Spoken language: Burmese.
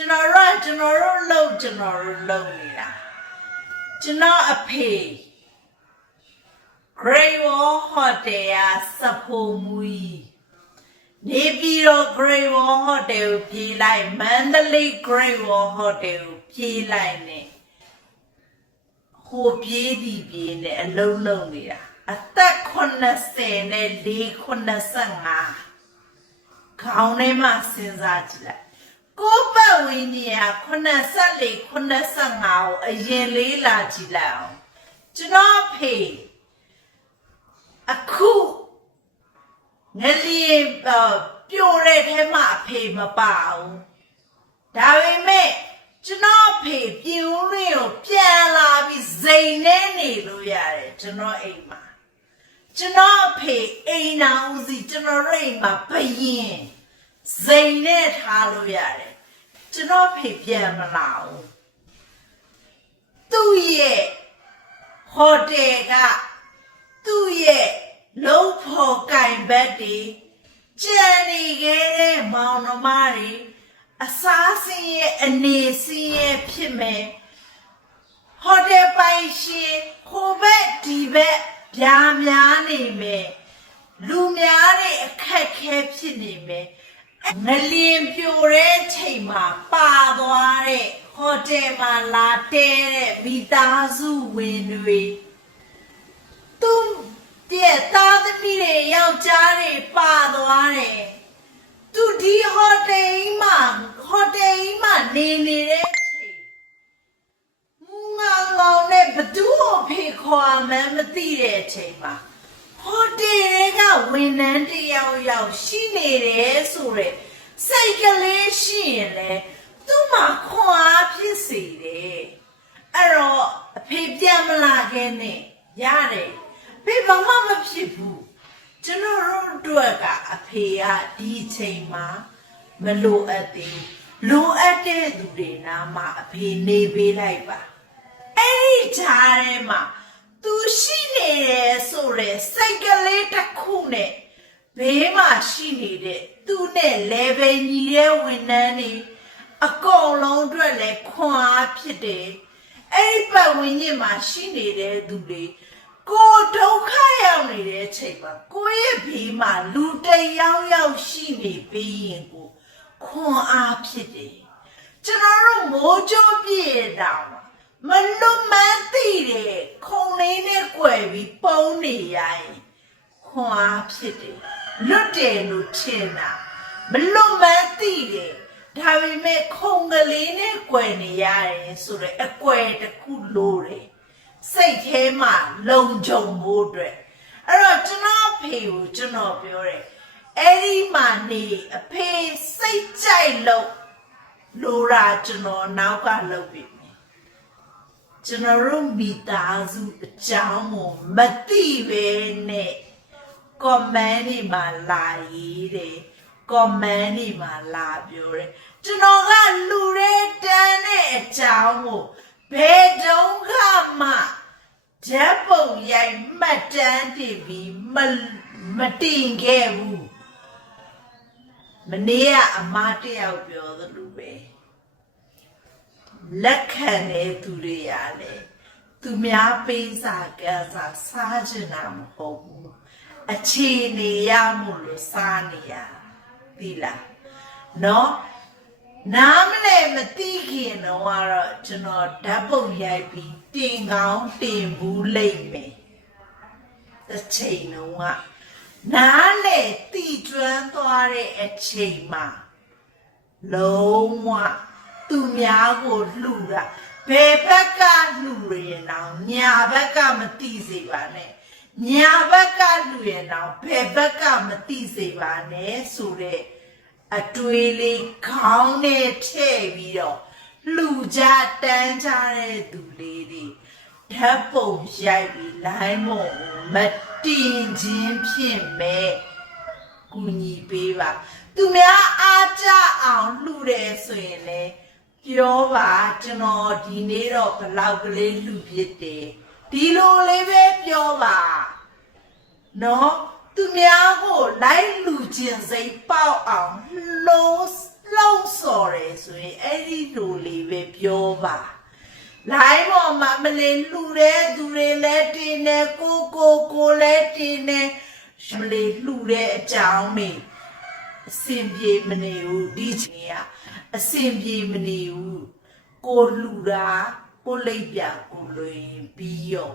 ကျွန်တော်တို့လုံနေတာကျွန်တော်အဖေ Great Wall Hotel ကစဖို့မူကြီးနေပြီးတော့ Great Wall Hotel ကိုပြေးလိုက်မန္တလေး Great Wall Hotel ကိုပြေးလိုက်နဲ့ဟိုပြေးဒီပြေးနဲ့အလုံးလုံးနေတာအသက်80နဲ့485ခေါင်းထဲမှာစဉ်းစားကြည့်လိုက်ကိုပတ်ဝင်းကြီးက84 85ကိုအရင်လေးလာကြည့်လိုက်အောင်ကျွန်တော်ဖေအခုငလျင်ပြိုတဲ့ထဲမှာအဖေမပါဘူးဒါပေမဲ့ကျွန်တော်ဖေပြင်းဦးလေးကိုပြန်လာပြီးဇိမ်နေနေလို့ရတယ်ကျွန်တော်အိမ်မှာကျွန်တော်ဖေအိမ်နာဦးစီကျွန်တော်ရိမ်မှာဘယင်ဇိမ်နဲ့ထားလို့ရတယ်ကျွန်တော်ဖေပြန်မလာဘူးသူ့ရဲ့ဟိုတယ်ကသူ့ရဲ့လုံးဖို့ကင်ဘက်တွေကြံနေခဲ့တဲ့မောင်နှမတွေအစားစင်းရဲ့အနေစင်းရဲ့ဖြစ်မယ်ဟိုတယ်ပိုင်ရှင်ဟိုဘက်ဒီဘက်ပြားများနေမယ်လူများတဲ့အခက်ခဲဖြစ်နေမယ်ငလျင်ပြိုတဲ့ချိန်မှာပါသွားတဲ့ဟိုတယ်မှာလာတဲတဲ့မိသားစုဝင်တွေသူတဲ့သားသမီးတွေယောက်ျားတွေပါသွားတယ်သူဒီဟိုတယ်မှာနေနေတဲ့ချိန်ငေါနဲ့ဘသူ့ကိုဖေခေါ်မှန်းမသိတဲ့ချိန်မှာဟိုတယ်ကဝန်ထမ်းတယောက်ရှိနေတယ်ဆိုရက်စိတ်ကလေးရှိရင်လေသူ့မှာခွန်အားဖြစ်စေတယ်အဲ့တော့အဖေပြန်မလာခဲ့နဲ့ရတယ်ဖေဘာမှမဖြစ်ဘူးကျွန်တော်တို့ကအဖေကဒီချိန်မှာမလိုအပ်သေးလိုအပ်တဲ့သူတွေနာမှာအဖေနေပေးလိုက်ပါအဲ့ဒီဂျားထဲမှာသူရှိနေတယ်ဆိုတဲ့စိတ်ကလေးတစ်ခုနဲ့ဘေးမှာရှိနေတဲ့သူနဲ့ level ညီတဲ့ဝန်ထမ်းတွေအကုန်လုံးအတွက်လည်းခွန်အားဖြစ်တယ်အဲ့ဒီပတ်ဝန်းကျင်မှာရှိနေတဲ့သူတွေကိုဒုက္ခရောက်နေတဲ့အချိန်မှာကိုယ့်ရဲ့ဘေးမှာလူတစ်ယောက်ရှိနေပြီးရင်ကိုခွန်အားဖြစ်တယ်ကျွန်တော်တို့မိုးကြိုးပြည့်တောင်မလွတ်မသိတဲ့ခုံလေးနဲ့꿰ပြီးပုံနေရရင်ခွန်အားဖြစ်တယ်လွတ်တယ်လို့ထင်တာမလွတ်မသိတယ်ဒါပေမဲ့ခုံကလေးနဲ့꿰နေရတယ်ဆိုတော့အ꿰တစ်ခုလိုတယ်စိတ်ထဲမှာလုံခြုံဖို့အတွက်အဲ့တော့ကျွန်တော်ဖေကိုကျွန်တော်ပြောတယ်အဲ့ဒီမှာနေအဖေစိတ်ကြိုက်လို့လိုတာကျွန်တော်နောက်ကလုပ်ပြီကျွန်တော်တို့မိသားစုအကြောင်းကိုမသိပဲနဲ့ comment တွေမှာလာရေးတယ် comment တွေမှာလာပြောတယ်ကျွန်တော်ကလူရဲတန်းတဲ့အကြောင်းကိုဘယ်တုန်းကမှဓာတ်ပုံရိုက်မှတ်တမ်းတင်ပြီးမတင်ခဲ့ဘူးမနေ့ကအမတယောက်ပြောသလိုပဲလက်ခံတဲ့သူတွေရတယ်သူများပေးစာကစားစားချင်တာမဟုတ်ဘူးအခြေအနေရမှုလို့စားနေရပြီလားနော်နားမလဲမသိခင်တော့ကတော့ကျွန်တော်ဓာတ်ပုံရိုက်ပြီးတင်ကောင်းတင်ဘူးလိမ့်မယ်တစ်ချိန်တော့ကနားလေတီကျွမ်းသွားတဲ့အချိန်မှာလုံးဝသူများကိုလှူတာဘယ်ဘက်ကလှူရင်တော့ညာဘက်ကမသိစေပါနဲ့ညာဘက်ကလှူရင်တော့ဘယ်ဘက်ကမသိစေပါနဲ့ဆိုတဲ့အတွေးလေးခေါင်းနဲ့ထည့်ပြီးတော့လှူကြတန်းကြတဲ့သူလေးတွေဓာတ်ပုံရိုက်ပြီးလိုင်းမုံမတင်ခြင်းဖြစ်မဲ့ကူညီပေးပါသူများအားကြအောင်လှူတယ်ဆိုရင်လေပြောပါကျွန်တော်ဒီနေ့တော့ဘလောက်ကလေးလှူဖြစ်တယ်ဒီလိုလေးပဲပြောပါနော်သူများကိုလိုက်လူခြင်းစိတ်ပေါက်အောင် လှုံ့ဆော်တယ်ဆိုရင်အဲ့ဒီလိုလေးပဲပြောပါလိုင်းပေါ်မှာမလင်းလှူတဲ့သူတွေလည်းတင်နေကိုလည်းတင်နေမလင်းလှူတဲ့အကြောင်းမေအစင်ပြေမနေဘူးဒီချိန်ကအစင်ပြေမနေဘူးကိုလှူတာကိုလိပ်ပြကိုလွင်ပြီးရော